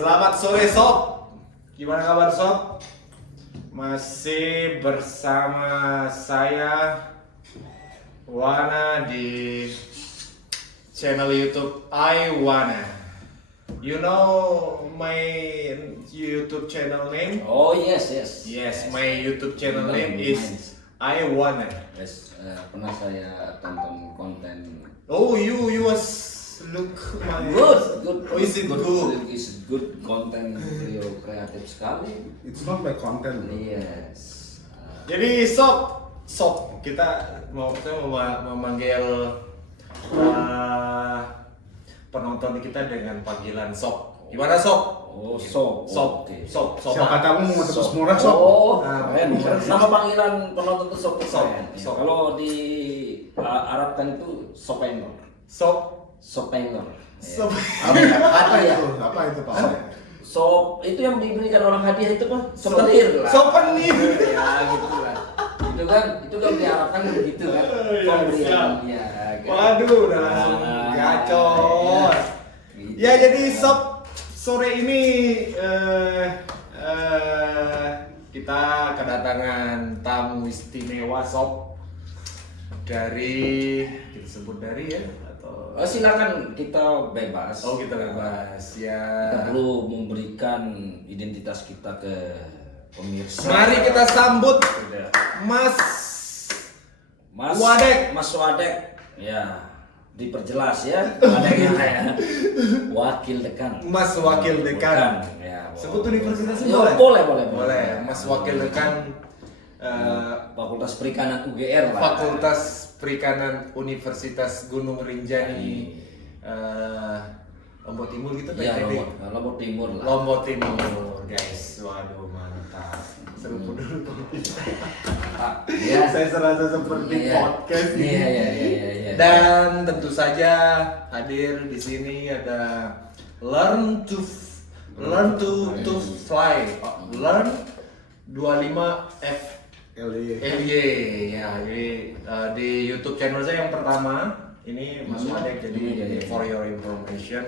Selamat sore Sob. Gimana kabar Sob? Masih bersama saya Wana di channel YouTube I Wana. You know my YouTube channel name? Oh yes. Yes, my YouTube channel name is I Wana. Yes, pernah saya tonton konten. Oh, you was look my Good. Oh, is it good? Is good konten, beliau kreatif sekali. It's not my content. Yes. Jadi Sob, kita mau memanggil penonton kita dengan panggilan Sob. Gimana Sob? Oh, Sob. Oke. Sob. Siapa tahu mau tebus murah sob. Oh, Ah, keren. bukan. Nama panggilan penonton itu Sob. Sob. Keren. Sob. Kalau di Arabkan itu Sopenor. Sopenor. Sob. Apa Iya. itu? Apa itu Pak? Sop itu yang diberikan orang hadiah itu Pak. Souvenir lah. Souvenir. Ya gitu lah. Itu kan diharapkan begitu kan. Iya, Pemberiannya. Kan? Waduh, udah langsung gacor. Ya jadi Sob, sore ini kita kedatangan tamu istimewa Sob dari, kita sebut dari ya atau Oh, silakan kita bebas. oh kita bebas ya. Kita perlu memberikan identitas kita ke pemirsa. Mari kita sambut Sudah. Mas Wadek. Mas Wadek. Ya, diperjelas ya. Wadek ya. Wakil dekan. Mas Wakil Dekan. Bukan, ya, Sebut boleh. universitasnya Ya, boleh? boleh. Mas Wakil Dekan Fakultas Perikanan UGR lah. Fakultas Perikanan Universitas Gunung Rinjani Lombok Timur gitu Iya, PTB. Lombok Timur lah. Lombok Timur, guys. Waduh, mantap. Seru dulu. Iya. Saya serasa seperti Iya. podcast ini. Iya. Dan tentu saja hadir di sini ada Learn to Fly. Learn 25F LY ya. Jadi di YouTube channel saya yang pertama ini Mas Wadek. Jadi for your information,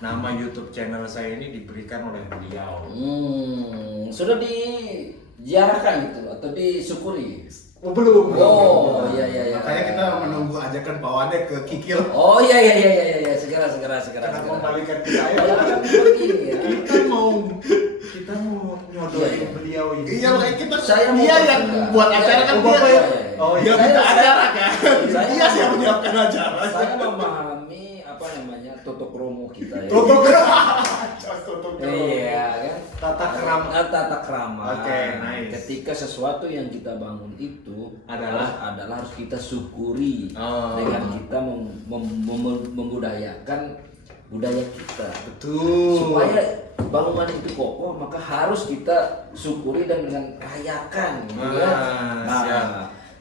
nama YouTube channel saya ini diberikan oleh beliau. Sudah diziarahkan gitu atau disyukuri? Oh, belum. Oh, iya. Makanya kita menunggu ajakan Pak Wadek ke Kikil. Oh iya. Segera. Karena kembalikan ke saya. Ya, kan begini ya. kita mau nyodorin beliau ini. Iya, makanya kita Saya mau dia yang bertanya. buat acara kan Oh, dia. Bapak ya? Oh, Dia iya. minta Saya- acara kan. saya- Dia sih yang menyiapkan acara. Saya memahami apa namanya tutuk romo kita ya. Tutup. Iya kan. Tata kerama. Tata krama. Oke, nice. Ketika sesuatu yang kita bangun itu Adalah harus kita syukuri Oh. dengan kita membudayakan budaya kita. Betul. Supaya bangunan itu kokoh, maka harus kita syukuri dan dengan rayakan. Gitu kan? Siap.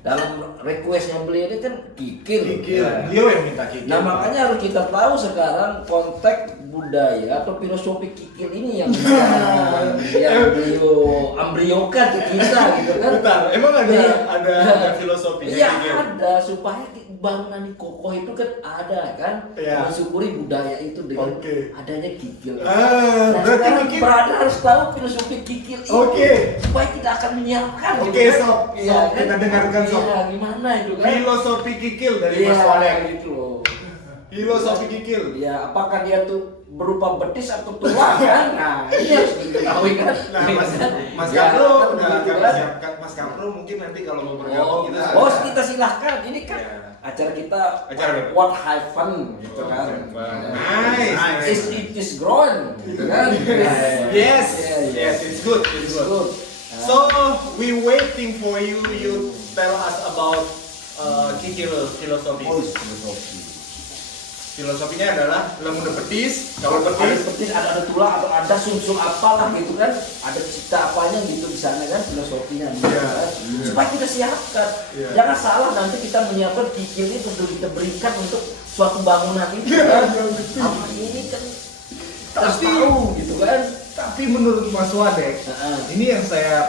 Dalam requestnya beliau ini kan kikil. Kikil. Ya. Beliau yang minta kikil. Nah makanya harus kita tahu sekarang konteks budaya atau filosofi kikil ini yang beliau ambriokan ke kita gitu kan. Bentar, emang Iya. ada filosofinya Iya kikil? ada, supaya bangunan kokoh itu kan ada kan. Iya. Mensyukuri budaya itu dengan Oke. adanya kikil. Ah, Nah, berarti sekarang mungkin- berada harus tahu filosofi kikil itu. Oke. Supaya kita akan menyiapkan. Oke, gitu kan. Sob. Iya, Sob, kan? kita dengarkan, Sob. Iya, gimana itu kan? Filosofi kikil dari Iya, Mas Wadek. gitu loh. Filosofi kikil. Ya, apakah dia tuh berupa betis atau tulang kan? Nah, ini harus diketahui kan. Nah, Mas Ya, Kapro kan udah begitu akan kan. siapkan. Mas Kapro mungkin nanti kalau mau Oh, bergabung kita bos kita silahkan. Ini kan Ya. acara kita Acara apa? what have fun gitu kan. Nice. It is grown gitu kan. Yes, Yeah. yes, it's good, it's good. Good. So we waiting for you. You tell us about kikil filosofi. Filosofi. Filosofinya adalah lemur betis. Kalau Ada betis, seperti ada tulang atau ada sumsum apalah gitu kan, ada cita apanya gitu di sana kan filosofinya gitu Iya. kan. Supaya kita siapkan. Iya. Jangan salah nanti kita menyiapkan kikil itu untuk kita berikan untuk suatu bangunan itu Iya, kan. iya, betul. Apa ini kan harus Tapi- tahu gitu kan. tapi menurut Mas Wadek, Heeh. ini yang saya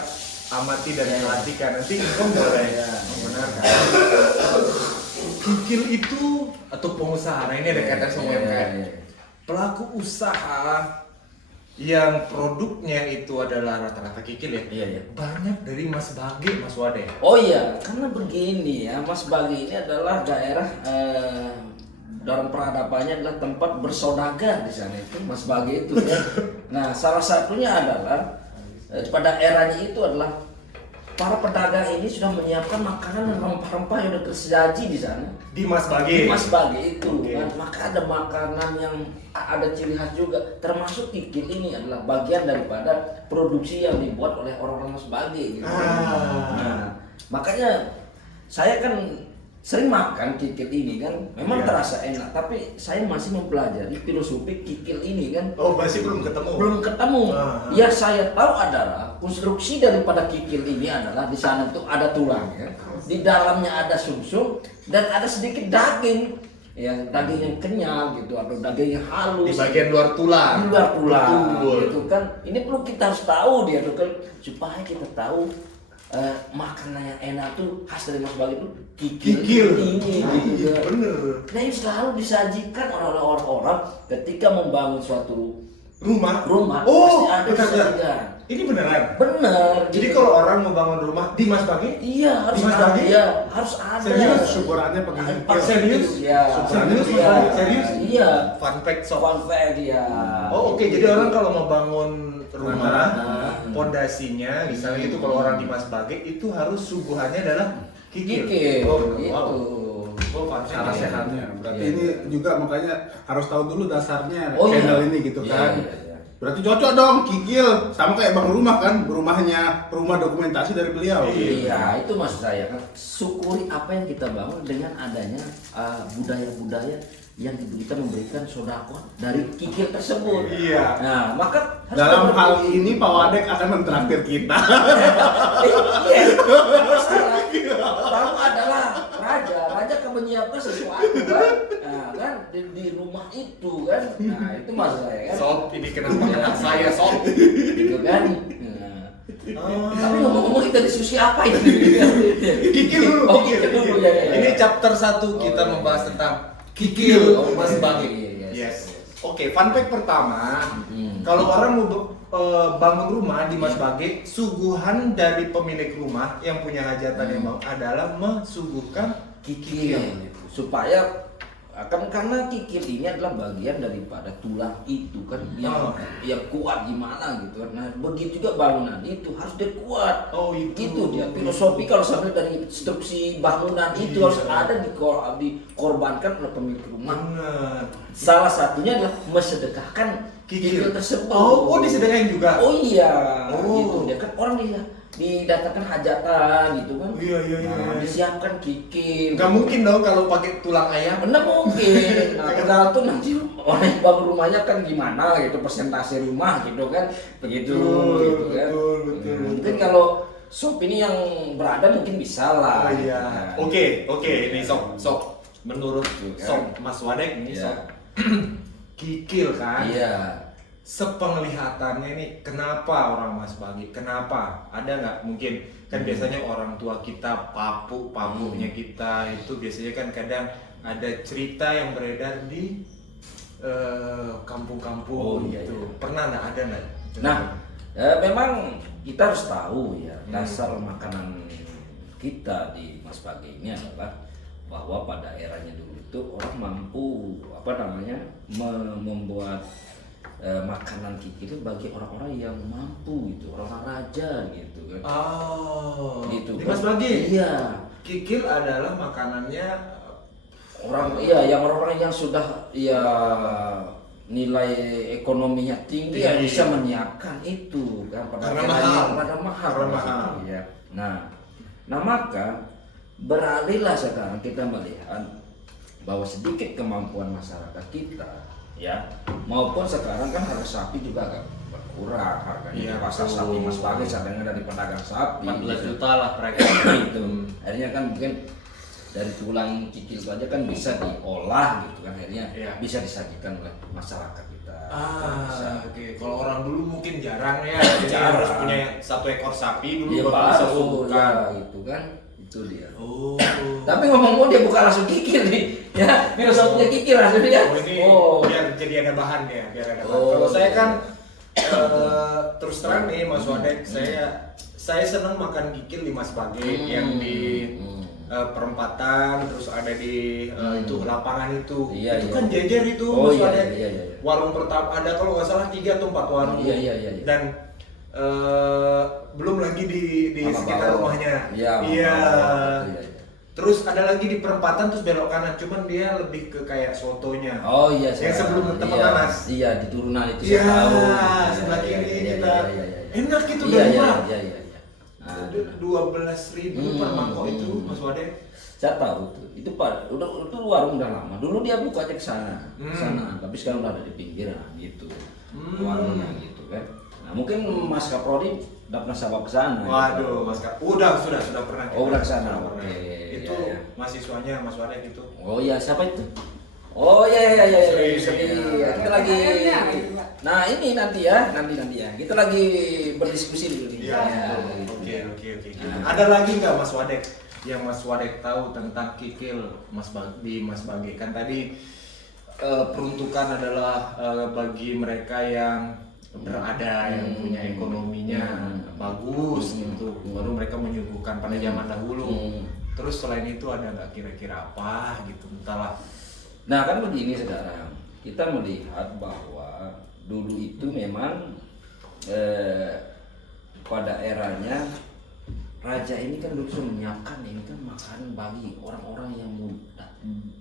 amati dan perhatikan. Nanti Engkau boleh membenarkan. Kikil itu atau pengusaha. Nah ini ada kaitan sama UMKM. Pelaku usaha yang produknya itu adalah rata-rata kikil ya. Iya, iya. Banyak dari Mas Bage, Mas Wade. Oh iya, karena begini ya, Mas Bagi ini adalah daerah dalam peradabannya adalah tempat bersaudagar di sana itu, Mas Bagi itu ya. Nah, salah satunya adalah pada eranya itu adalah para pedagang ini sudah menyiapkan makanan dan rempah-rempah yang sudah tersaji di sana. Di Mas Bage. Di Mas Bagi itu Oke. kan, maka ada makanan yang ada ciri khas juga, termasuk kikil ini adalah bagian daripada produksi yang dibuat oleh orang-orang Mas Bagi gitu. Nah, makanya saya kan sering makan kikil ini kan, memang Iya. terasa enak, tapi saya masih mempelajari filosofi kikil ini kan. Oh, masih belum ketemu. Belum ketemu. Ah. Ya saya tahu adalah konstruksi daripada kikil ini adalah di sana tuh ada tulangnya, di dalamnya ada sumsum dan ada sedikit daging, ya daging yang kenyal gitu atau daging yang halus. Di bagian luar tulang. Di luar tulang, Betul. gitu kan. Ini perlu kita harus tahu dia tuh kan supaya kita tahu makanan yang enak tuh khas dari Mas Bagi itu kikil ini gitu kan. Bener. Nah ini selalu disajikan oleh orang-orang ketika membangun suatu Rumah. pasti Oh, ada benar. disajikan. Ini beneran. Bener. Jadi gitu. kalau orang mau bangun rumah di Mas Bage, Iya harus Di Mas ada. Bagi? Iya harus ada. Serius? Syukurannya pakai kikil. Serius? Iya. Serius, Iya. serius? Iya. fun fact sob. Fun fact ya. Oh oke, jadi orang kalau mau bangun rumah, Nah. pondasinya misalnya itu kalau orang di Mas Bage itu harus suguhannya adalah kikil. Kikil. Oh, Gitu. wow. Oh, fun fact. Cara Iya. sehatnya. Berarti Iya. ini juga makanya harus tahu dulu dasarnya Oh, channel iya. ini gitu Iya, kan. iya, iya. Berarti cocok dong kikil sama kayak Bang Rumah kan, rumah dokumentasi dari beliau. Iya, itu maksud saya kan. Syukuri apa yang kita bangun dengan adanya budaya-budaya yang kita memberikan sodako dari kikil tersebut. Iya. Nah, maka harus Dalam kita hal berbagi. ini Pak Wadek akan mentraktir kita. Iya, masalah. Tamu adalah raja. Raja akan menyiapkan sesuatu kan. Nah, kan di rumah itu kan. Nah, itu maksud saya kan. Sob, ini kenapa kena saya sob? Gitu kan. Nah. Tapi ngomong-ngomong kita diskusi apa ini? Kikil dulu, Oh, kikil dulu ya. Ini chapter 1 kita iya. membahas tentang kikil Oh, Mas iya, Bage. iya, iya, Yes. iya. Oke, fun fact pertama, Hmm. kalau orang mau bangun rumah di Mas Bage, suguhan dari pemilik rumah yang punya hajatan yang mau adalah mensuguhkan Kikil supaya karena kikil ini adalah bagian daripada tulang itu kan yang kuat gimana gitu kan. Nah begitu juga bangunan itu harus dia kuat. Oh, itu. Itu dia filosofi kalau sampai dari instruksi bangunan itu Iya. harus ada dikorbankan oleh pemilik rumah. Benar. Salah satunya adalah mensedekahkan kikil tersebut. Oh, disedekahin juga. Oh iya, Oh. gitu dia kan orang didatangkan hajatan gitu kan. Iya, iya, iya. Nah, disiapkan kikil. Nggak mungkin dong kalau pakai tulang ayam. Benar mungkin. Nah, tergantung nanti orang yang bangun rumahnya kan gimana gitu, persentase rumah gitu kan. Begitu gitu kan. betul. Mungkin kalau shop ini yang berada mungkin bisa lah. Oh iya. Nah, Oke, ini sok menurut Gitu kan. sok Mas Wadek ini Iya. sok kikil kan. Iya. Sepenglihatannya nih, kenapa orang Mas Bage? Kenapa? Ada nggak mungkin? Kan biasanya orang tua kita papunya kita itu biasanya kan kadang ada cerita yang beredar di kampung-kampung Oh, iya, gitu. iya. Pernah nggak ada nggak? Nah, memang kita harus tahu ya dasar makanan kita di Mas Bage ini adalah bahwa pada eranya dulu itu orang mampu membuat makanan kikil itu bagi orang-orang yang mampu gitu, orang-orang raja gitu kan. Oh, Gitu di kan. Mas Bage? Iya. Kikil adalah makanannya Yang orang-orang yang sudah ya nilai ekonominya tinggi yang Tinggi. bisa menyiapkan itu kan Karena eranya mahal. mahal Karena pada mahal. situ, ya. Nah maka beralihlah sekarang kita melihat bahwa sedikit kemampuan masyarakat kita ya maupun sekarang kan harga sapi juga agak berkurang harganya Iya, di pasar betul. sapi Mas Bage sadangnya dari pedagang sapi 14 gitu. juta lah mereka. Itu akhirnya kan mungkin dari tulang kikil itu aja kan bisa diolah gitu kan akhirnya Iya. bisa disajikan oleh masyarakat kita. Bisa. Oke. Kalau orang dulu mungkin jarang ya, jadi Jarang. harus punya satu ekor sapi dulu Iya baru bisa baru suguhkan. ya itu kan itu dia. Oh. Tapi ngomong-ngomong dia bukan langsung kikil nih ya filosofinya kikil langsung dia. Oh, ini biar jadi ada bahan ya, biar ada bahan. Oh, Kalau saya iya. kan terus terang nih Mas Wadek, saya senang makan kikil di Mas Bage yang di perempatan, terus ada di itu lapangan itu. Iya, itu iya. kan jejer itu Oh, Mas iya, Wadek. iya, iya. Warung pertama ada kalau nggak salah 3 atau 4 warung. Iya, iya, iya. Dan belum lagi di Sama sekitar bawah. rumahnya. Iya. sama Iya. bawah. Iya, iya. Terus ada lagi di perempatan terus belok kanan, cuman dia lebih ke kayak sotonya. Oh iya, Yang sebelum tempat iya, nanas. Iya, di turunan itu Iya, saya tahu. sebelah Iya, kiri iya, kita. iya, iya, iya. Enak itu Iya, dan iya, murah. iya, iya, iya. Nah, 12.000 per mangkok itu Mas Wade. saya tahu tuh. Itu Pak, itu warung udah lama. Dulu dia bukanya ke sana, tapi sekarang udah ada di pinggiran gitu. Warungnya gitu kan. Nah, mungkin Mas Kaprodi udah pernah sapa ke sana. Waduh, Mas Kak. Sudah pernah. Oh, udah ke sana. Sudah pernah. Oke, Itu iya, iya. mahasiswanya Mas Wade gitu. Oh iya, siapa itu? Oh iya iya iya, iya. Iya. Kita lagi. Nah ini nanti ya. Kita lagi berdiskusi dulu nih. Iya. Ya. Oke. Ada lagi nggak Mas Wadek yang Mas Wadek tahu tentang kikil di Mas Bage? Kan tadi peruntukan adalah bagi mereka yang berada, yang punya ekonominya bagus gitu, baru mereka menyuguhkan pada zaman dahulu. Terus selain itu ada nggak kira-kira apa gitu, entahlah. Nah kan begini sekarang kita melihat bahwa dulu itu memang pada eranya raja ini kan dulu sudah menyiapkan ini kan makanan bagi orang-orang yang mau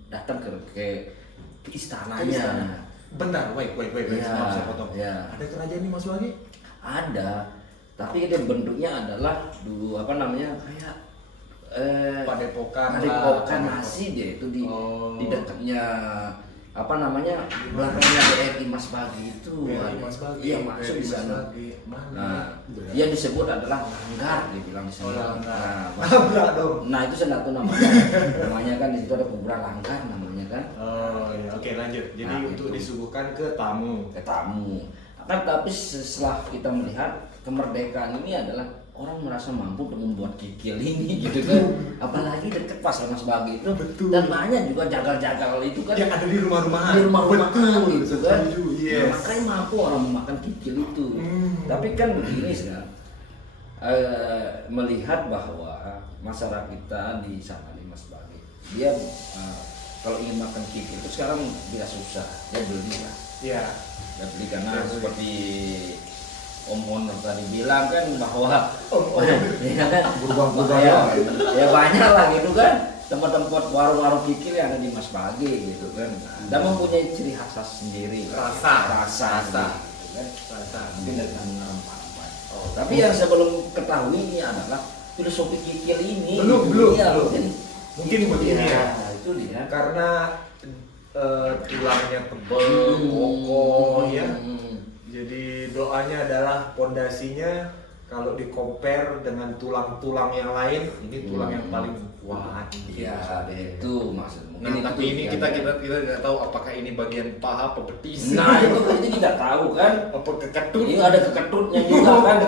datang ke istananya. Bentar, wait. Ya, Maaf saya potong. ya. Ada kerajaan ini Mas lagi? Ada, tapi dia bentuknya adalah dulu apa namanya kayak Padepokan nasi dia itu di Oh. di dekatnya apa namanya belakangnya BRI Mas Bagi itu. BRI Mas Bagi. Iya masuk BRI di Mas sana. Bagi. Mana? Nah, dia disebut adalah langgar dibilang di Oh, sana. langgar. Nah, Langgar dong. nah itu saya nggak tahu namanya. Namanya kan di situ ada kuburan langgar namanya kan. Oh ya, oke lanjut. Jadi Nah, untuk itu. disuguhkan ke tamu. Ke tamu. Kan tapi setelah kita melihat kemerdekaan ini adalah orang merasa mampu untuk membuat kikil ini gitu kan. Apalagi dekat pasar Mas Bagi itu. Betul. Dan banyak juga jagal-jagal itu kan. Yang ada di rumah-rumahan. Di rumah-rumahan Betul, gitu kan. setuju, Nah, yes. makanya mampu orang memakan kikil itu. Tapi kan begini sekarang. Melihat bahwa masyarakat kita di sana di Mas Bagi, dia kalau ingin makan kikil itu sekarang tidak susah, dia beli lah. Iya. Dia beli karena seperti Om Honor tadi bilang kan bahwa ya kan Berubah-ubah ya banyak lah gitu kan tempat-tempat warung-warung kikil yang ada di Mas Bagi gitu kan. Dan mempunyai ciri khas sendiri. Rasa. Gitu kan. Rasa. Mungkin dengan rempah-rempah. Tapi yang saya belum ketahui ini adalah filosofi kikil ini. Belum. Iya, Mungkin begini ya. Itu dia. Karena tulangnya tebal, kokoh ya. Jadi doanya adalah pondasinya kalau di compare dengan tulang-tulang yang lain, ini tulang yang paling kuat. Iya, itu maksud. Nah, tapi ini itu kita kan. tidak tahu apakah ini bagian paha apa betis. Nah, itu tidak tahu kan. apa keketut. Ini ada keketutnya juga kan,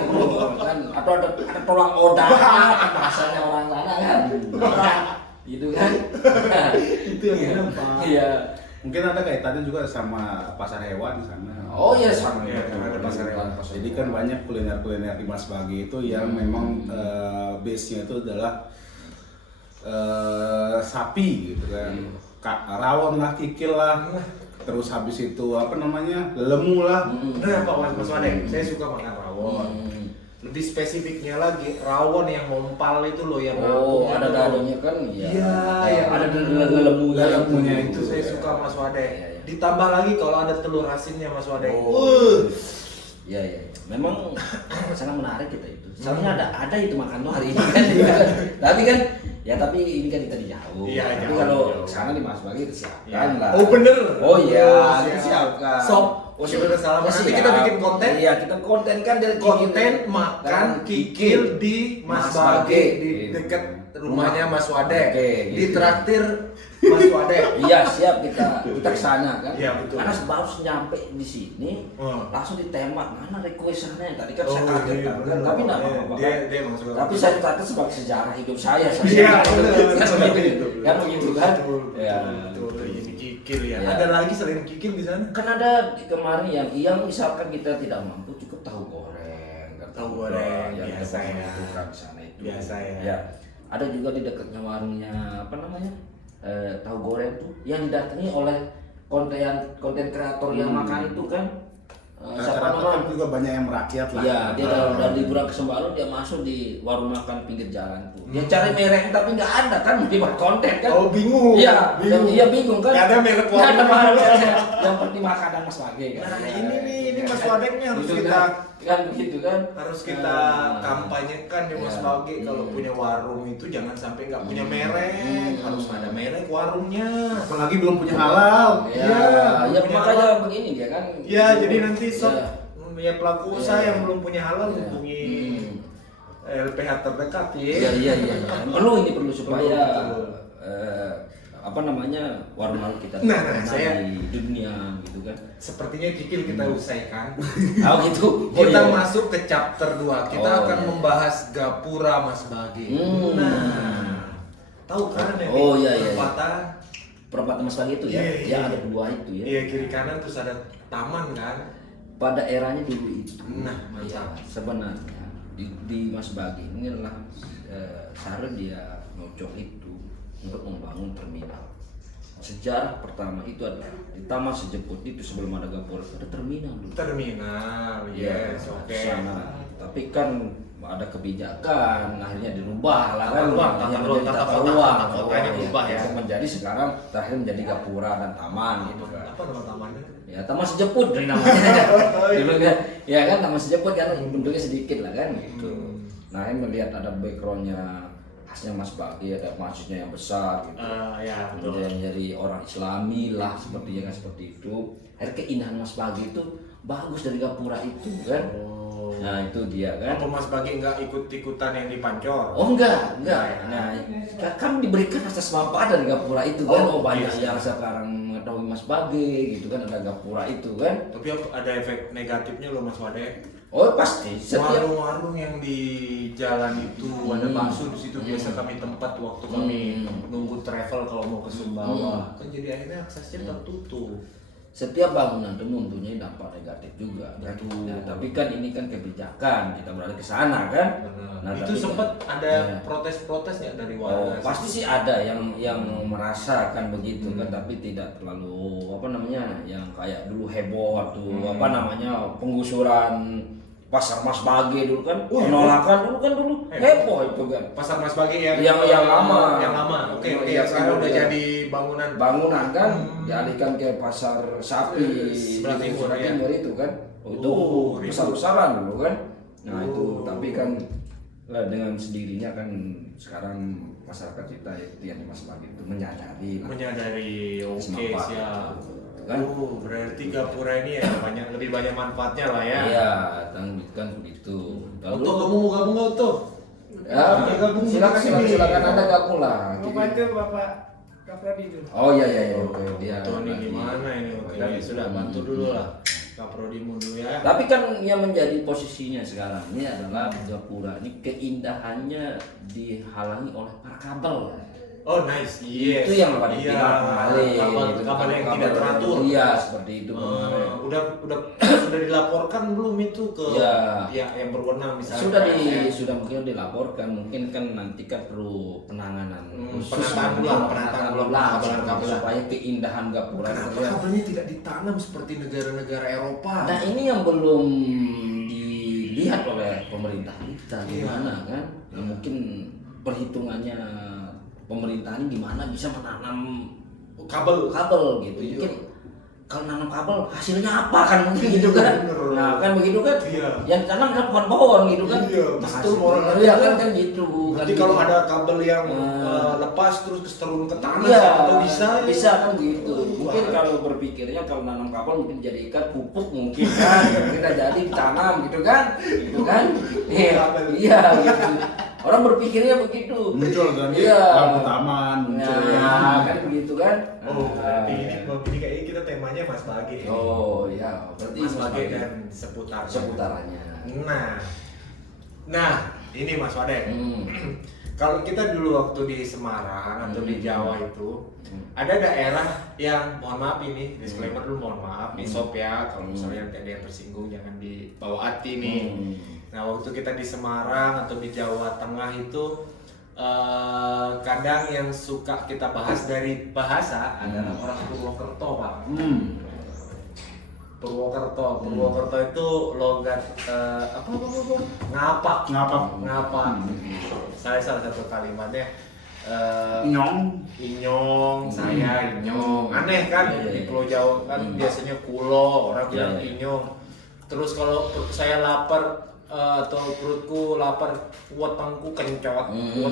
kan atau ada tulang odanya bahasanya orang sana kan. Gitu kan. Itu yang nampak. Iya. Mungkin ada kaitannya juga sama pasar hewan di sana. Oh iya sama Iya, ada pasar hewan. Jadi kan banyak kuliner-kuliner di Mas Bagi itu yang memang base-nya itu adalah sapi gitu kan. Rawon lah, kikil lah. Terus habis itu apa namanya? Lemu lah. Nah, Pak Mas Wadeng, saya suka makan rawon. Lebih spesifiknya lagi, rawon yang mompal itu loh yang Oh, ngapung ada itu. dalamnya kan ya. Iya, yang ada lemunya. lemunya itu saya suka Mas Wadeng. Iya, iya. Ditambah lagi kalau ada telur asinnya Mas Wadeng. Iya iya. Memang sangat menarik kita itu. Soalnya ada itu makan tuh hari ini kan. Tapi kan tapi ini kan kita di jauh. Iya, Tapi jauh, kalau jauh. sana di Mas Bagi disiapkan Iya. lah. Oh bener. Oh iya, siap. disiapkan. Sob, saudara salam. Ya, Nanti siap. kita bikin konten. Iya, kita konten kan dari Konten makan kikil di Mas Bage di dekat rumahnya Mas Wadeng. Oke, Di gitu. traktir Mas Wadeng. Iya siap kita kesana kan. Iya, betul. Karena baru nyampe di sini langsung ditembak mana requestannya tadi kan saya kaget iya, kan. bener. Tapi enggak apa-apa. Dia kan. dia emang suka. Tapi saya catat sebagai sejarah hidup saya. Iya, bener. Kan begitu kan begitu kan. Betul, Ya. betul. Jadi Kikil ya. Ya. Ada lagi selain kikil di sana? Kan ada di kemarin yang misalkan kita tidak mampu cukup tahu goreng, kan? Tahu goreng, yang biasa kita ya. butuhkan di sana itu. Biasa ya. Ya. Ada juga di dekatnya warungnya apa namanya? Tahu goreng tuh yang didatangi oleh konten kreator yang makan itu kan. Siapa Rata-rata kan nama? juga banyak yang merakyat lah. Iya, dia dari liburan ke Sembalun dia masuk di warung makan pinggir jalan tuh. Dia cari merek tapi nggak ada kan, dia buat konten kan. Oh, bingung. Iya, Bingung. iya bingung kan. Nggak ada merek Nggak ada warung. merek. Yang penting makanan Mas Wage kan. Nah, ini Mas Wadek nih harus Gitu kita kan begitu kan. harus kita kampanyekan ya Mas Ya. Bagi kalau punya warung itu jangan sampai nggak punya merek, harus ada merek warungnya. Apalagi belum punya halal. Ya, Iya, ya punya makanya halal. begini dia kan. Ya, jadi nanti sob Ya. ya pelaku usaha Ya. yang belum punya halal Ya. hubungi LPH terdekat ya. Iya. Perlu supaya Betul. apa namanya warung-warung kita Nah, terkenal saya- di dunia gitu kan. Sepertinya Kikil kita usaikan. Oh gitu. Kita iya. masuk ke chapter 2. Kita Oh, akan iya. membahas Gapura Mas Bagi. Nah, tahu kan yang Oh, di iya, iya. perempatan? Perempatan Mas Bagi itu ya. Iya, Ya iya. ada dua itu ya. Iya, kiri kanan terus ada taman kan. Pada eranya dulu itu. Nah, mantap. Ya, sebenarnya di Mas Bagi ini adalah Sarah dia ngocok itu untuk membangun terminal. Sejarah pertama itu adalah di Taman Sejeput itu sebelum ada Gapura ada terminal dulu. Terminal, Ya, yes, oke. sana. Tapi kan ada kebijakan, akhirnya dirubah lah Tata kan. ruang, Akhirnya tata ruang, menjadi tata tata kota, ruang, tata kotanya berubah ya. Itu menjadi sekarang terakhir menjadi Gapura dan Taman gitu kan. Apa nama tamannya? Ya Taman Sejeput dari namanya. Dulu kan, ya kan Taman Sejeput kan bentuknya sedikit lah kan gitu. Nah, ini melihat ada backgroundnya khasnya Mas Bagi, ada masjidnya yang besar gitu. Ya, betul. Kemudian jadi orang Islami lah sepertinya kan seperti itu. Akhirnya keindahan Mas Bagi itu bagus dari Gapura itu kan. Oh. Nah itu dia kan. Apa Mas Bagi nggak ikut-ikutan yang di Pancor? Oh enggak. Nah kan diberikan akses manfaat dari Gapura itu kan. Oh banyak iya. yang sekarang mengetahui Mas Bagi gitu kan, ada Gapura itu kan. Tapi ada efek negatifnya loh Mas Wade. Oh pasti. Setiap Warung-warung yang di jalan itu ada bakso di situ biasa kami tempat waktu kami nunggu travel kalau mau ke Sumbawa. Kan jadi akhirnya aksesnya tertutup. setiap bangunan itu mempunyai dampak negatif juga. Betul. Nah, tapi kan ini kan kebijakan kita beralih ke sana kan. Nah, itu tapi sempat kan- ada Iya. protes-protes nggak dari Oh, warga? pasti sih ada yang merasakan begitu kan, tapi tidak terlalu apa namanya yang kayak dulu heboh waktu apa namanya penggusuran pasar Mas Bagi dulu kan, penolakan dulu heboh itu kan. Pasar Mas Bagi Yang lama. Yang lama. Oke, Yang sekarang udah kemudian- jadi bangunan. Bangunan kan dialihkan ke pasar sapi Sebelah di timur, ya. timur itu kan. Oh, itu ribut. besar-besaran dulu kan. Nah itu tapi kan dengan sendirinya kan sekarang masyarakat kita itu yang di Mas Bagi itu menyadari lah. Menyadari, oke Manfaat siap. itu, kan. Berarti Gapura ini ya lebih banyak manfaatnya lah ya. Iya, kan begitu. Untuk kamu mau gabung nggak tuh? Ya, gabung silakan Anda gabung lah. Mau bantu Bapak Kaprodi dulu. Oh iya oke dia. Tuh ini nanti. gimana ini? Oke, Dan- sudah bantu dulu lah. Kaprodimu dulu ya. Tapi kan yang menjadi posisinya sekarang ini adalah Gapura ini keindahannya dihalangi oleh para kabel. Oh nice, yes. Itu yang paling Iya, kemarin. kabel yang tidak teratur. Iya, seperti itu kemarin. Sudah dilaporkan belum itu ke Iya. pihak yang berwenang misalnya? Sudah mungkin dilaporkan, mungkin kan nanti kan perlu penanganan khusus, penataan ulang, penataan ulang kabel-kabel. supaya keindahan Gapura Kenapa terlihat. kabelnya tidak ditanam seperti negara-negara Eropa? Nah ini yang belum dilihat oleh pemerintah kita Iya. gimana kan? Nah, mungkin perhitungannya pemerintah ini gimana bisa menanam kabel. gitu. Iya. Mungkin kalau nanam kabel hasilnya apa kan mungkin gitu kan? Bener. Nah kan begitu kan? Iya. Yang ditanam kan pohon-pohon gitu kan? Iya, Nah, betul, hasil- orang iya aja kan gitu. Nanti kan kalau gitu. ada kabel yang Nah. lepas terus kesterun ke tanah, Iya, atau bisa kan gitu. Mungkin Wah. kalau berpikirnya kalau nanam kapal mungkin dijadikan pupuk mungkin kan, kita jadi ditanam gitu kan, Iya, gitu. Orang berpikirnya begitu. Muncul kan di Iya. lampu taman muncul ya. Nah, kan begitu kan. Oh, Nah, berarti ini kayaknya kita temanya Mas Bagi. Oh, ya, berarti Mas Bagi Bagi dan seputarannya. seputarannya. Nah, ini Mas Wade. Hmm. Kalau kita dulu waktu di Semarang atau di Jawa itu ada daerah yang mohon maaf ini disclaimer dulu, mohon maaf nih sob ya, kalau misalnya nanti ada yang tersinggung jangan dibawa hati nih. Nah waktu kita di Semarang atau di Jawa Tengah itu kadang yang suka kita bahas dari bahasa adalah orang Purwokerto Pak. Purwokerto itu logat ngapak. Saya salah satu kalimatnya inyong, saya inyong. Aneh kan di Pulau Jawa kan biasanya kulo, orang bilang inyong. Terus kalau saya lapar atau perutku lapar, wetengku kencot, Iya.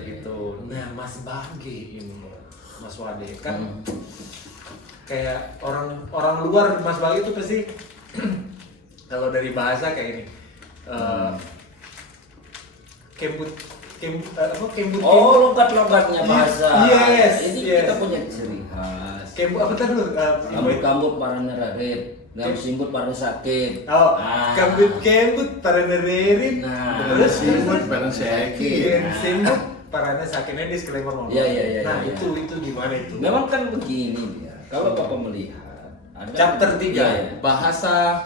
gitu. Nah Mas Bagi ini, Mas Wade kan kayak orang luar Mas Bagi itu pasti kalau dari bahasa kayak ini kembut logat-logatnya bahasa. Yes, Ini yes. kita punya ciri khas. kembut apa tadi dulu? Kambut para nerarit, gam simbut para sakit. Oh, kembut para nererit. Nah, terus simbut para sakit. simbut para sakitnya disclaimer ngomong. Iya. Nah, itu gimana itu? Memang kan begini dia. Kalau Bapak melihat ada Chapter 3 Iya. bahasa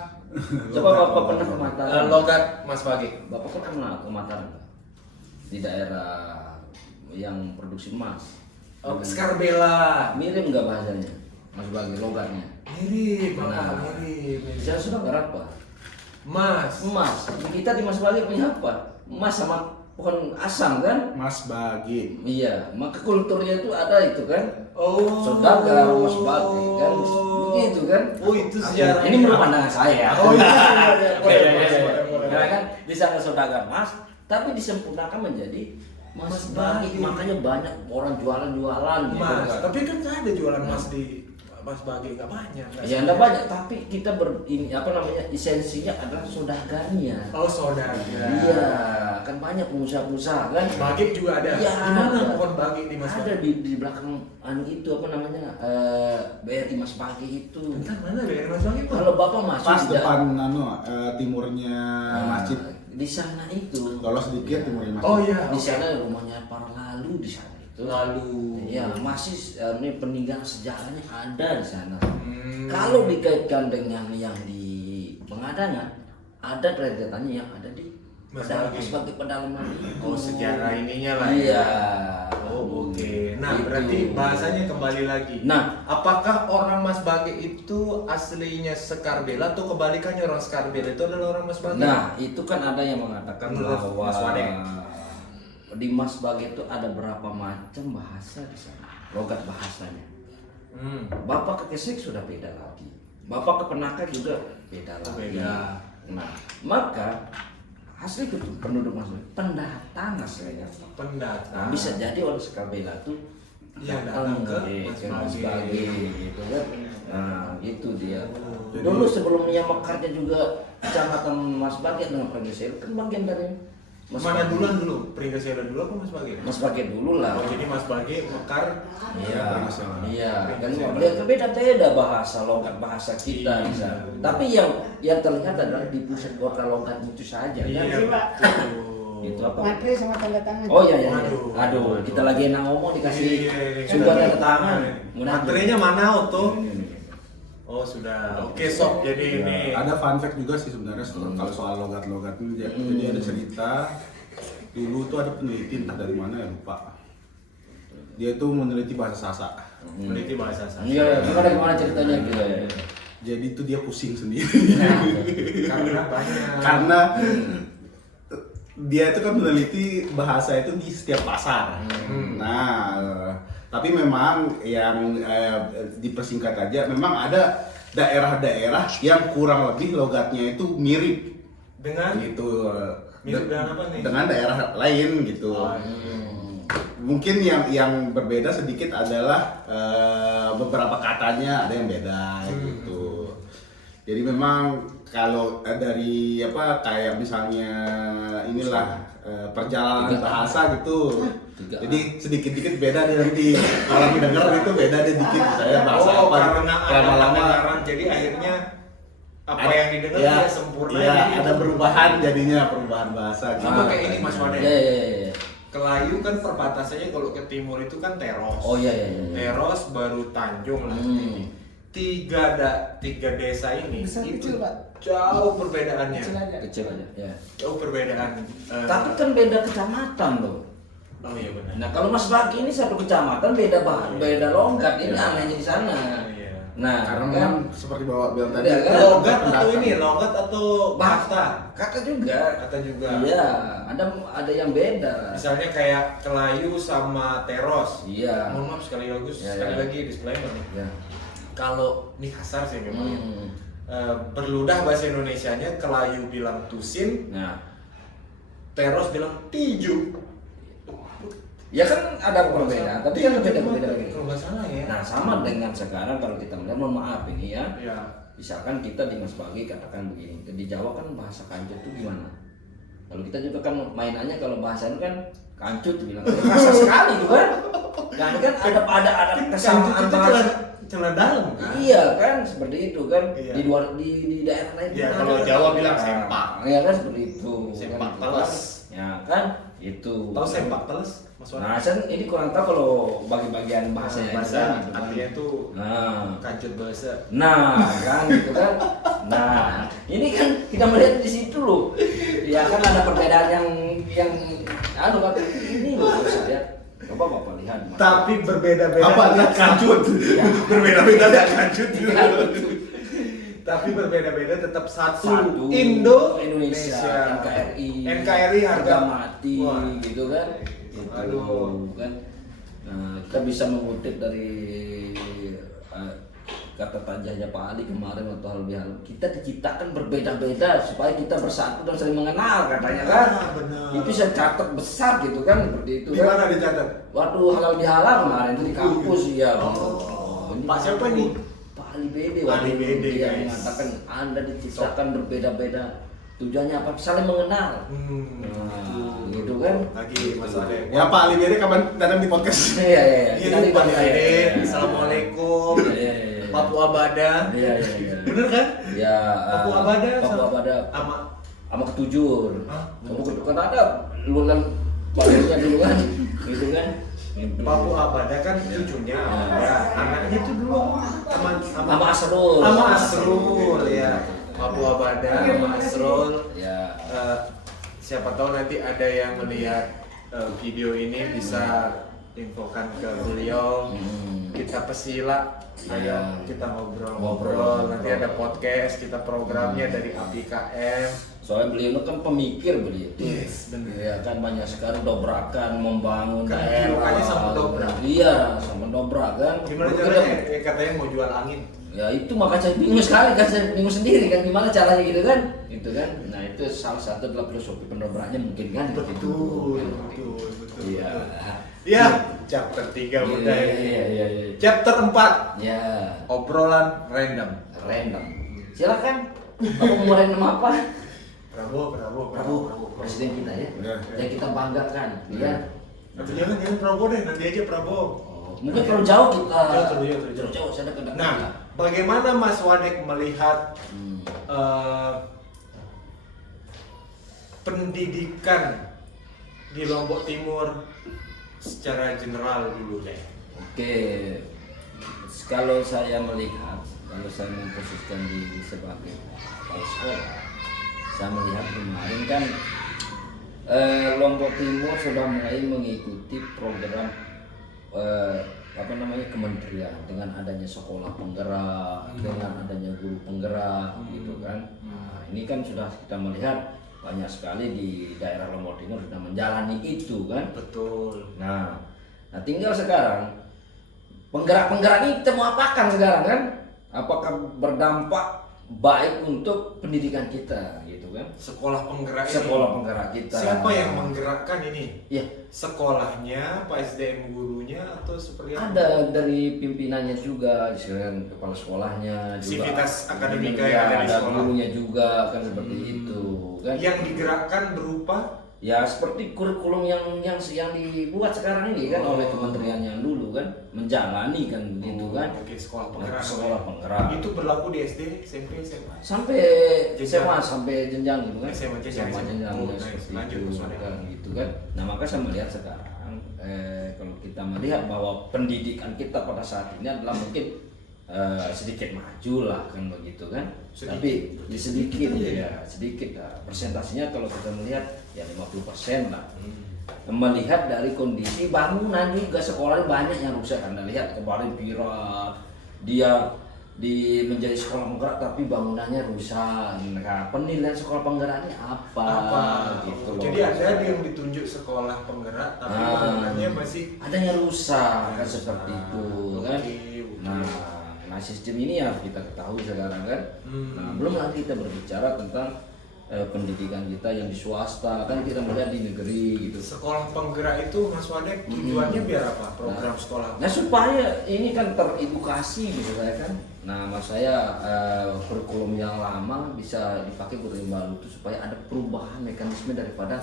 Coba Bapak pernah ke Mataram? logat Mas Bagi. Bapak pernah ke Mataram nggak? Di daerah yang produksi emas. Oh, Skarbela. Mirip nggak bahasanya? Mas Bagi logatnya. Mirip, Bapak, Nah. mirip. Saya sudah berapa? Mas. Emas. Kita di Mas Bagi punya apa? Emas sama pohon asam kan? Mas Bagi. Iya, maka kulturnya itu ada itu kan. Oh. Saudagar Mas Bagi kan. Begitu kan? Oh, itu sejarah. Ini menurut pandangan saya. Oh iya. Boleh. Karena kan di sana saudagar emas, tapi disempurnakan menjadi Mas Mas Bagi. Bagi. Makanya banyak orang jualan-jualan gitu Mas, kan. tapi kan nggak ada jualan emas di Mas Bagi, nggak banyak. Ya enggak banyak, tapi kita ini apa namanya, esensinya adalah saudagarnya. Oh, saudara. Iya, kan banyak pengusaha-pengusaha kan. Bagi juga ada. Iya, Di mana ada. pohon Bagi di Mas Ada Bagi? di belakang anu itu apa namanya, BRI Mas Bagi itu. Bentar, mana BRI Mas Bagi, Pak? Kalau Bapak masuk Pas di depan timurnya masjid. di sana itu. Kalau sedikit timurnya masjid. Oh iya. Di sana rumahnya para lalu di sana itu. Lalu. Ya, masih ini peninggalan sejarahnya ada di sana. Hmm. Kalau dikaitkan dengan yang di Pengadangan, ada rentetannya yang ada di Mas pedalaman, Bagi. sebagai pedalaman itu. Oh, sejarah ininya lah. Iya. Oh, oke. Nah, Gitu. berarti bahasanya kembali lagi. Nah. apakah orang Mas Bagi itu aslinya Skarbela atau kebalikannya orang Skarbela itu adalah orang Mas Bagi? Nah, itu kan ada yang mengatakan Menurut bahwa Mas Wadeng. di Mas Bagi itu ada berapa macam bahasa di sana, logat bahasanya. Bapak ke Kesek sudah beda lagi. Bapak ke Penaka juga beda lagi. Beda. Nah, maka asli penduduk Mas Bagi pendatang aslinya. Pendatang. Nah, bisa jadi orang Skarbela tuh Iya, datang ke Mas Mas Bagi. Bagi gitu kan. Nah, gitu dia. Jadi- Dulu sebelumnya mekarnya juga Kecamatan Mas Bagi dengan Pringgeselo kan bagian dari Mas Mana Bagi. dulu? Pringgeselo dulu apa Mas Bagi? Mas Bagi dulu lah. Oh, jadi Mas Bagi Mekar. Iya, Pringgeselo. iya. Kan Pringgeselo. dia beda-beda bahasa logat bahasa kita di sana. Tapi yang terlihat adalah di pusat kota logat itu saja. Kan? Iya, Pak. betul. Itu apa? Matre sama tanda tangan. Oh iya iya. Waduh. Aduh, kita lagi enak ngomong dikasih Iya, sudah tanda tangan. Materinya mana tuh? Ini. Oh, sudah. Oke, sob. Jadi ini Ada fun fact juga sih sebenarnya kalau soal logat-logat ini. Jadi ada cerita dulu tuh ada peneliti entah dari mana ya lupa. Dia tuh meneliti bahasa Sasak. meneliti bahasa Sasak. Iya, gimana ceritanya gitu ya. Jadi itu dia pusing sendiri. Karena banyak. Karena dia itu kan meneliti bahasa itu di setiap pasar. Nah, tapi memang yang dipersingkat aja, memang ada daerah-daerah yang kurang lebih logatnya itu mirip dengan gitu. Mirip dengan apa nih? Dengan daerah lain gitu. Oh, Mungkin yang berbeda sedikit adalah beberapa katanya ada yang beda gitu. Jadi memang kalau dari apa kayak misalnya inilah perjalanan bahasa gitu. Jadi sedikit-sedikit beda dia nanti orang dengar itu beda dia dikit saya bahasa oh, apa gitu. karena ada Lama-lama pendengaran, jadi akhirnya apa yang didengar ya, dia sempurna. ya, jadi ada perubahan jadinya, perubahan bahasa gitu. Sama kayak ini Mas Wade. Iya, iya, iya. Kelayu kan perbatasannya kalau ke timur itu kan Teros. Oh iya, iya, iya. Teros baru Tanjung lah. Tiga desa ini Besar itu kecil, Pak? jauh perbedaannya. Kecil aja. Kecil aja. Ya. Jauh perbedaan. Tapi kan beda kecamatan tuh. Oh iya benar. Nah kalau Mas Baki ini satu kecamatan beda beda logat, ini anehnya di sana. Iya. Nah Karena kan memang seperti bawa bilang tadi, Iya, kan? Logat atau ini, logat atau kata? kata juga. Kata juga. Iya, ada yang beda. Misalnya kayak Kelayu sama Teros. Iya. Mohon maaf sekali Ya, sekali ya. lagi disclaimer nih. Ya. Kalau ini kasar sih memang ya. Hmm. Berludah bahasa Indonesianya, Kelayu bilang tusin, Nah, Teros bilang tiju. ya kan ada perbedaan, tapi kan beda-beda gitu. Kalau nggak salah ya. Nah, sama dengan sekarang kalau kita melihat, mohon maaf ini ya. Ya. Misalkan kita di Mas Bagi katakan begini, di Jawa kan bahasa kancut itu gimana? Kalau kita juga kan mainannya kalau bahasa itu kan kancut bilang kasar sekali itu kan. Dan kan ada kesamaan itu bahasa. celana dalam kan? Iya kan seperti itu kan Iya. di luar di daerah lain. Iya, kan kalau ada. Jawa bilang sempak. Iya kan seperti itu. Sempak Kan, teles. Ya kan itu. Tahu sempak teles, Mas Wan? Nah, saya ini kurang tahu kalau bagi-bagian bahasanya itu bahasa kan, gitu kan. artinya itu Nah, kancut bahasa. nah kan gitu kan. Nah, ini kan kita melihat di situ loh. Ya kan ada perbedaan yang kan ini loh harus lihat. Coba Bapak lihat. Mas. Tapi berbeda-beda. apa lihat kancut, Iya. Berbeda-beda lihat kancut. Iya, betul. Tapi berbeda-beda tetap satu. Satu. Indonesia. NKRI. NKRI harga mati Wah. gitu kan. Gitu Aduh. kan. Nah, kita bisa mengutip dari kata tajahnya Pak Ali kemarin atau lebih halus. Kita diciptakan berbeda-beda supaya kita bersatu dan saling mengenal katanya kan. Ah, benar. Itu saya catat besar gitu kan seperti itu Di kan. mana dicatat? Waktu halal bihalal kemarin itu di kampus ya. Oh. Ini Pak siapa ini? Pak Ali Bede. Ali Bede, dia guys. mengatakan Anda diciptakan berbeda-beda. Tujuannya apa? Saling mengenal. Nah, gitu kan? Lagi Mas Ade. ya Pak Ali Bede kapan datang di podcast? Iya iya iya. Iya, Kita di Pak bangsa, Ade. ya. Assalamualaikum. Iya, iya, iya. Papua Abada. Iya iya iya. Bener kan? Ya. Papua Abada. Papua Abada. Sama Sama ketujur. Hah? Sama ketujur kan ada lulan baliknya dulu kan. Gitu kan. Papua Abada kan cucunya. Ya, anaknya itu dulu Sama Asrul. Sama Asrul ya. Papua Abada sama Asrul. Ya. Siapa tahu nanti ada yang melihat video ini bisa infokan ke beliau. Kita pesila, ayo kita ngobrol-ngobrol. Nanti ada podcast, kita programnya dari APKM. Soalnya beliau itu kan pemikir beliau. Yes, benar. Iya kan banyak sekali dobrakan membangun Kan daerah. julukannya sama dobrak. Iya, sama dobrak kan. Gimana Mungkin caranya? Ya, katanya mau jual angin. Ya itu makanya saya bingung sekali kan, saya bingung sendiri kan gimana caranya gitu kan. Gitu kan. Nah, itu salah satu adalah filosofi pendobraknya mungkin kan. Betul. Iya. Ya, chapter 3 udah ini. Iya. Chapter 4, Ya, obrolan random. random. Silakan. Kamu mau random apa? Prabowo. Presiden kita ya. Ya. Yang kita banggakan, ya. Atau jangan Prabowo deh, nanti aja Prabowo. Mungkin terlalu jauh kita. Terlalu jauh. Saya dekat. Nah, bagaimana Mas Wadek melihat pendidikan di Lombok Timur secara general dulu deh? Oke, kalau saya melihat, kalau saya memposisikan diri sebagai kepala sekolah, saya melihat kemarin kan Lombok Timur sudah mulai mengikuti program kementerian dengan adanya sekolah penggerak, dengan adanya guru penggerak, gitu kan. Nah, ini kan sudah kita melihat banyak sekali di daerah Lombok Timur sudah menjalani itu kan. Betul. Nah tinggal sekarang penggerak-penggerak ini kita mau apakan sekarang kan? Apakah berdampak baik untuk pendidikan kita gitu kan? Sekolah penggerak ini. Sekolah penggerak kita. Siapa yang menggerakkan ini? Ya, Sekolahnya, Pak SDM gurunya, atau seperti apa? ada dari pimpinannya juga, misalkan kepala sekolahnya juga. Sivitas akademika Ya, yang ada di ada sekolah. gurunya juga kan seperti itu kan. Yang digerakkan berupa Ya seperti kurikulum yang dibuat sekarang ini kan oleh kementerian yang dulu kan menjalani kan begitu kan. Oke, sekolah Nah, penggerak. sekolah penggerak. Itu berlaku di SD, SMP, SMA. Sampai SMA sampai jenjang gitu kan. SMA jenjang. jenjang Oh, ya, nice. seperti Lanjut, itu Mas Wadek. kan gitu kan. Nah, maka saya melihat sekarang kalau kita melihat bahwa pendidikan kita pada saat ini adalah mungkin sedikit maju lah kan begitu kan. Sedikit. Tapi sedikit Sedikit ya, sedikit lah. Persentasinya kalau kita melihat ya 50% lah. Melihat dari kondisi bangunan juga sekolah banyak yang rusak. Anda lihat kemarin viral dia menjadi sekolah penggerak tapi bangunannya rusak. Nah, penilaian sekolah penggerak ini apa? Gitu loh. Jadi ada yang ditunjuk sekolah penggerak tapi bangunannya masih ada yang rusak kan seperti itu kan. Oke. Nah, sistem ini harus kita ketahui sekarang kan. Nah, belum lagi kita berbicara tentang pendidikan kita yang di swasta kan kita melihat di negeri gitu. Sekolah penggerak itu Mas Wadek tujuannya biar apa? Program sekolah. Nah supaya ini kan teredukasi gitu saya kan. Nah mas saya kurikulum yang lama bisa dipakai kurikulum baru itu supaya ada perubahan mekanisme daripada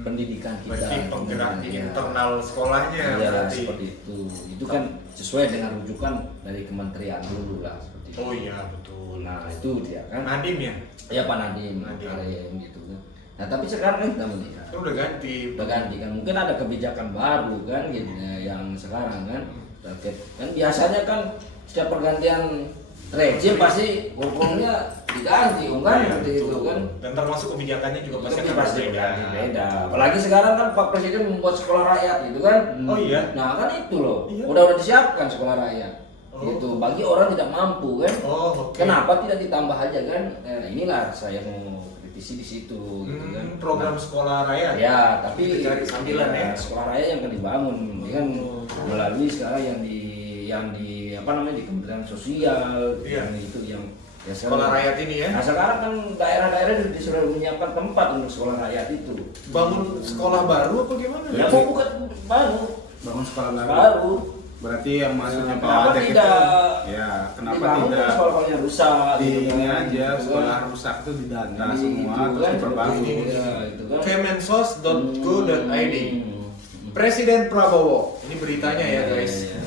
pendidikan kita. Berarti penggerak di Ya. internal sekolahnya Ya berarti. seperti itu. Itu kan sesuai dengan rujukan dari kementerian dulu lah seperti itu. Oh iya betul. Nah itu dia kan. Nadiem ya? Ya Pak Nadiem, Karim gitu kan. Nah tapi sekarang kan kita melihat Itu udah ganti. udah ganti kan, mungkin ada kebijakan baru kan gitu yang sekarang kan terkait kan biasanya kan setiap pergantian rejim pasti kurikulumnya diganti kan seperti itu kan. Dan termasuk kebijakannya juga pasti Tapi akan pasti berbeda. beda. Apalagi sekarang kan Pak Presiden membuat sekolah rakyat gitu kan. Oh iya? Nah kan itu loh, Iya. udah disiapkan sekolah rakyat. Oh. Gitu bagi orang tidak mampu kan. Oh oke. Kenapa tidak ditambah aja kan? Inilah saya mau kritisi di situ gitu kan. Program sekolah rakyat. Ya, tapi Kita cari sambilan ya. sekolah raya yang akan dibangun ini kan melalui sekarang yang di apa namanya di Kementerian Sosial Iya. yang itu yang ya Sekolah rakyat ini ya. Nah, sekarang kan daerah-daerah sudah menyiapkan tempat untuk sekolah rakyat itu. Bangun sekolah baru apa gimana? Ya mau bukan baru, Bangun sekolah baru. baru. Berarti yang maksudnya Pak Kenapa Wadek itu tidak ya kenapa dibangun tidak sekolah-sekolahnya rusak di gitu ini kan, aja gitu sekolah kan. rusak itu didata Jadi semua itu terus kan diperbangun. ya, itu kan. Kemensos.go.id. Presiden Prabowo. Ini beritanya ya Iya, guys iya.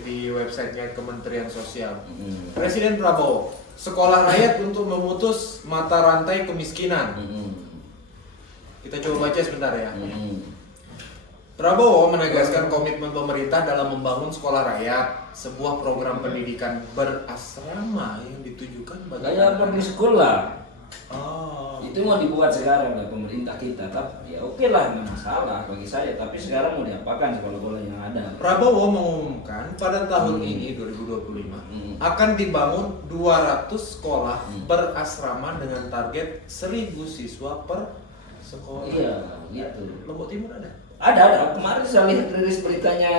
di websitenya Kementerian Sosial. Hmm. Presiden Prabowo, sekolah rakyat untuk memutus mata rantai kemiskinan. Kita coba baca sebentar ya. Prabowo menegaskan komitmen pemerintah dalam membangun sekolah rakyat, sebuah program pendidikan berasrama yang ditujukan bagi Kayak public school lah. Oh. Itu mau dibuat sekarang lah pemerintah kita, tapi ya oke lah nggak masalah bagi saya. Tapi sekarang mau diapakan sekolah-sekolah yang ada? Prabowo mengumumkan pada tahun ini 2025 akan dibangun 200 sekolah berasrama dengan target 1.000 siswa per sekolah. Iya, gitu. Lombok Timur ada? Ada. Kemarin saya lihat rilis beritanya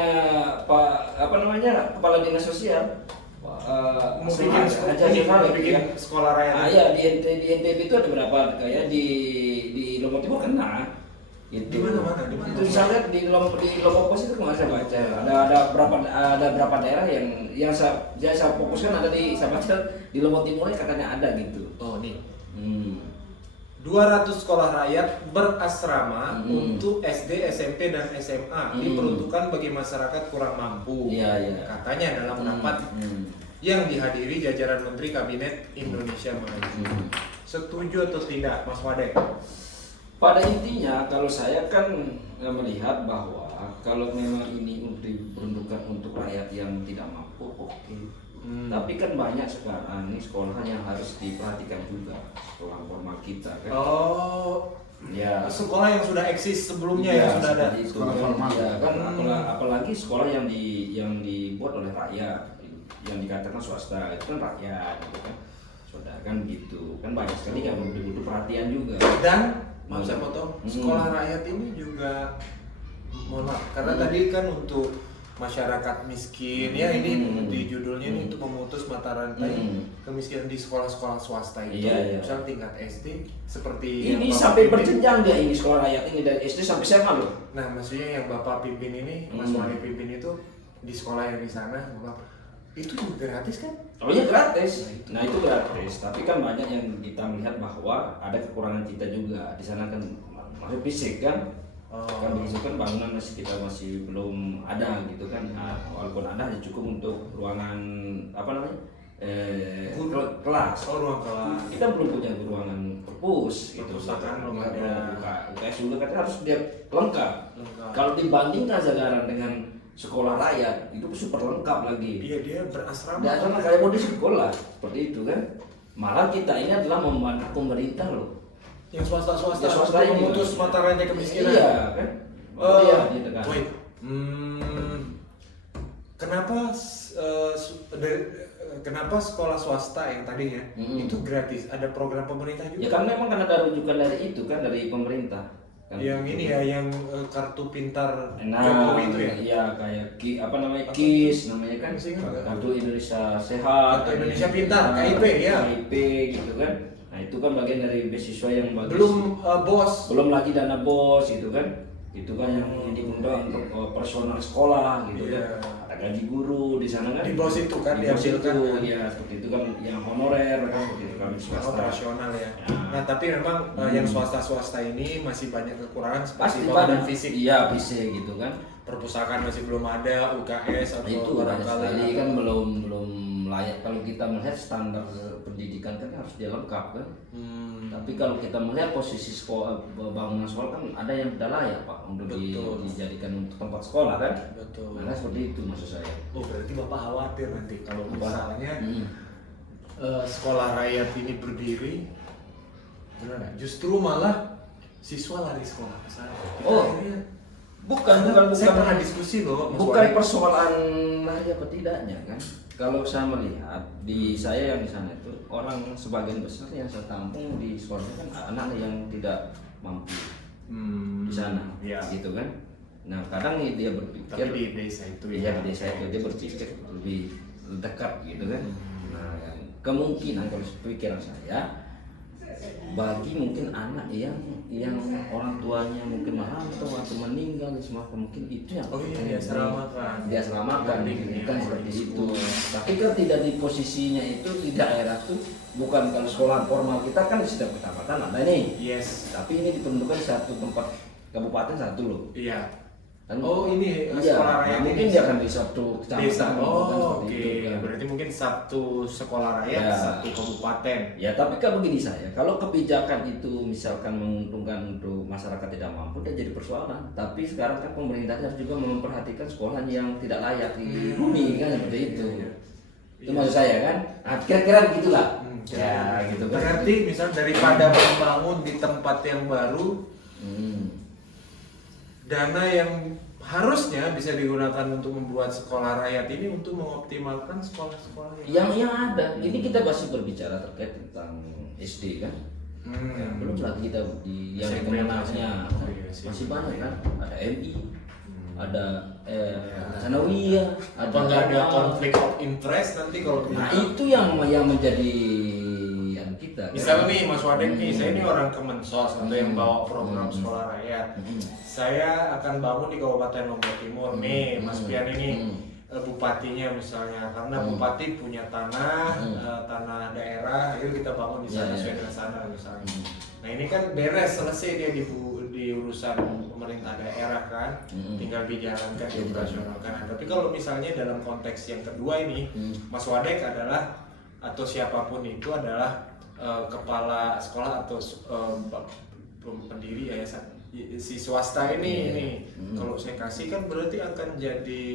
Pak apa namanya Kepala Dinas Sosial. Mau bikin sekolah rakyat. Ah ya di NTB itu ada berapa kayak di Lombok Timur kena. Gitu. Di mana? Itu saya lihat di Lombok Pos itu kemarin saya baca. Ada berapa daerah yang saya fokuskan ada di saya baca di Lombok Timur katanya ada gitu. Oh nih. 200 sekolah rakyat berasrama untuk SD, SMP, dan SMA diperuntukkan bagi masyarakat kurang mampu. Iya. Katanya dalam rapat yang dihadiri jajaran Menteri Kabinet Indonesia Maju. Setuju atau tidak, Mas Wadek? Pada intinya kalau saya kan melihat bahwa kalau memang ini diperuntukkan untuk rakyat yang tidak mampu, oke. Tapi kan banyak sekarang nih sekolah yang harus diperhatikan juga sekolah formal kita kan. Oh, ya. Sekolah yang sudah eksis sebelumnya ya sudah ada. seperti itu. Sekolah formal. Ya, kan apalagi sekolah yang dibuat oleh rakyat, yang dikatakan swasta itu kan rakyat, gitu kan. Saudara kan gitu, kan banyak sekali yang butuh perhatian juga. Dan maaf saya potong, sekolah rakyat ini juga mohon maaf karena tadi kan untuk masyarakat miskin ya ini di judulnya ini untuk memutus mata rantai kemiskinan di sekolah-sekolah swasta itu. Iya. Misal tingkat SD seperti Ini yang Bapak sampai pimpin. berjenjang dia ini sekolah rakyat ini dari SD sampai SMA loh. Nah, maksudnya yang Bapak pimpin ini, Mas Wani pimpin itu di sekolah yang di sana, Bapak itu juga gratis kan? Oh iya gratis. Nah itu gratis. Tapi kan banyak yang kita melihat bahwa ada kekurangan kita juga di sana kan masuk fisik kan. Oh. Kan begitu kan bangunan kita masih belum ada gitu kan. Nah, walaupun ada hanya cukup untuk ruangan apa namanya kelas. Oh, ruang kelas. Kita belum punya ruangan perpus gitu. Perpustakaan belum Nggak ada. UKS juga kan harus dia lengkap. Lengkap. Kalau dibandingkan sekarang dengan sekolah rakyat itu super lengkap lagi. Iya, dia berasrama. Dia sama kayak mau di sekolah seperti itu kan. Malah kita ini adalah membantu pemerintah loh. Yang swasta-swasta Ya, swasta untuk ini, memutus kan. mata rantai kemiskinan. Iya kan. Oh, Iya gitu kan. wait. Kenapa kenapa sekolah swasta yang tadi ya itu gratis? Ada program pemerintah juga? Ya kan memang kan ada rujukan dari itu kan dari pemerintah. Kan Yang gitu ini kan. ya, yang kartu pintar Nah, Jokowi itu ya? Iya kayak apa namanya KIS namanya kan. Masih ingat nggak? Kartu Indonesia Sehat. Kartu Indonesia Pintar, KIP, ya. KIP gitu kan. Nah itu kan bagian dari beasiswa yang bagus. Belum bos. Belum lagi dana bos gitu kan. Itu kan yang digunakan untuk personal sekolah gitu Iya. kan. Ada gaji guru di sana kan. Di bos itu kan Di bos diambilkan, itu, kan? ya seperti itu kan yang honorer kan seperti itu kan swasta. Operasional ya. Ya. Nah, tapi memang yang swasta-swasta ini masih banyak kekurangan Pasti seperti pada bangunan fisik. Iya fisik gitu kan. Perpustakaan masih belum ada, UKS atau Itu banyak sekali barangkali kan belum layak kalau kita melihat standar pendidikan kan harus dia lengkap kan. Tapi kalau kita melihat posisi sekolah bangunan sekolah kan ada yang tidak layak Pak untuk Betul. dijadikan untuk tempat sekolah kan. Betul. Nah seperti itu maksud saya. Oh, berarti Bapak khawatir nanti kalau Apa? misalnya Hmm. sekolah rakyat ini berdiri, benar nggak? Justru malah siswa lari sekolah ke sana. Oh. Akhirnya- Bukan Saya pernah diskusi loh, Mas bukan Wadi. persoalan layak atau tidaknya kan. Kalau saya melihat di saya yang di sana itu orang sebagian besar yang saya tampung di sekolah kan anak yang tidak mampu di sana, Iya. gitu kan. Nah kadang nih dia berpikir, Tapi di desa itu iya di desa itu dia berpikir lebih dekat gitu kan. Nah kemungkinan kalau pikiran saya bagi mungkin anak yang orang tuanya mungkin merantau atau meninggal semacam mungkin itu yang Oh iya, dia selamatkan. dia selamatkan Penting, kan ya, seperti di itu. sekolah. Tapi kan tidak di posisinya itu di daerah tuh bukan kalau sekolah formal kita kan di setiap kecamatan ada nih. Yes. Tapi ini diperuntukkan satu tempat kabupaten satu loh. Iya. Kan- Oh, ini iya, sekolah rakyat nah, mungkin ini. dia akan di satu kecamatan. Desa. kabupaten Oh, seperti oke. itu, kan. Berarti mungkin satu sekolah rakyat, Ya. satu kabupaten. Ya tapi kan begini saya, kalau kebijakan itu misalkan menguntungkan untuk masyarakat tidak mampu, dia jadi persoalan. Tapi sekarang kan pemerintahnya harus juga memperhatikan sekolah yang tidak layak di bumi kan seperti itu. Itu maksud saya kan. Nah, kira-kira begitulah. Ya gitu kan. Berarti misal daripada membangun di tempat yang baru, dana yang harusnya bisa digunakan untuk membuat sekolah rakyat ini untuk mengoptimalkan sekolah-sekolah Yang ada, ini kita masih berbicara terkait tentang SD kan. Ya, belum lagi kita di yang SMP kemenangnya masih. Oh, iya, sih. masih banyak kan. Ada MI, ada Sanawiyah, apa nggak ada konflik of interest nanti kalau Nah kita- itu yang menjadi yang kita. kan? Misal nih Mas Wadek nih, saya ini orang Kemensos atau yang bawa program sekolah rakyat. Saya akan bangun di Kabupaten Lombok Timur nih, Mas Pian ini bupatinya misalnya, karena bupati punya tanah, tanah daerah, ayo kita bangun di sana Ya, ya. sesuai dengan sana misalnya. Nah ini kan beres, selesai dia di urusan pemerintah daerah kan, tinggal dijalankan, dioperasionalkan. Nah, tapi kalau misalnya dalam konteks yang kedua ini, Mas Wadek adalah atau siapapun itu adalah kepala sekolah atau pendiri yayasan si swasta ini kalau saya kasih kan berarti akan jadi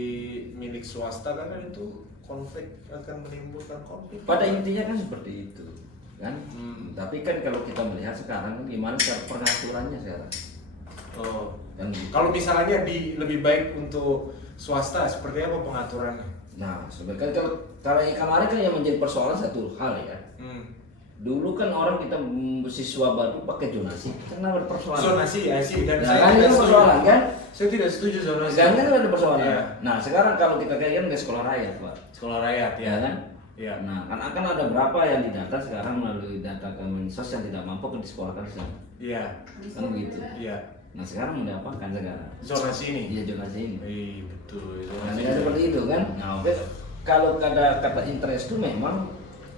milik swasta kan itu konflik, akan menimbulkan konflik. Pada intinya kan seperti itu kan. Tapi kan kalau kita melihat sekarang kan gimana cara pengaturannya sekarang. Oh. Kan gitu. Kalau misalnya lebih baik untuk swasta seperti apa pengaturannya? Nah sebenarnya kalau yang kemarin kan yang menjadi persoalan satu hal ya. Dulu kan orang kita siswa baru pakai zonasi, karena ada persoalan. Zonasi ya sih, dan Nah, saya kan tidak itu setuju. persoalan kan? Saya tidak setuju zonasi. Sekarang kan ada persoalan. Iya. Nah sekarang kalau kita kayak ke sekolah rakyat Pak, Sekolah rakyat ya. ya kan? Iya. Nah kan akan ada berapa yang didata sekarang melalui data Kemensos yang tidak mampu kan disekolahkan di sana. Iya. Kan begitu. Iya. Nah sekarang mau diapakan sekarang? Zonasi ini. Iya zonasi ini. Betul. Nah Zonasi. seperti itu kan? Nah oke. Kalau kata interest itu memang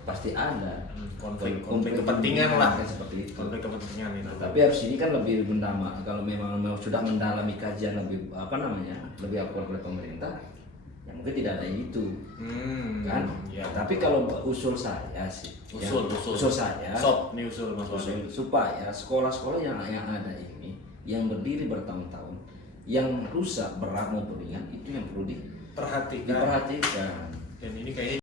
pasti ada konflik kepentingan lah, kayak seperti itu. konflik kepentingan itu. Tapi harus ini kan lebih mendama. Kalau memang sudah mendalami kajian lebih lebih akurat oleh pemerintah, ya mungkin tidak ada itu, kan? Ya. Tapi kalau usul saya sih, usul saya, Ini usul Mas Wadim. supaya sekolah-sekolah yang ada ini, yang berdiri bertahun-tahun, yang rusak berat maupun ringan, itu yang perlu Perhatikan. diperhatikan. Dan ini kayaknya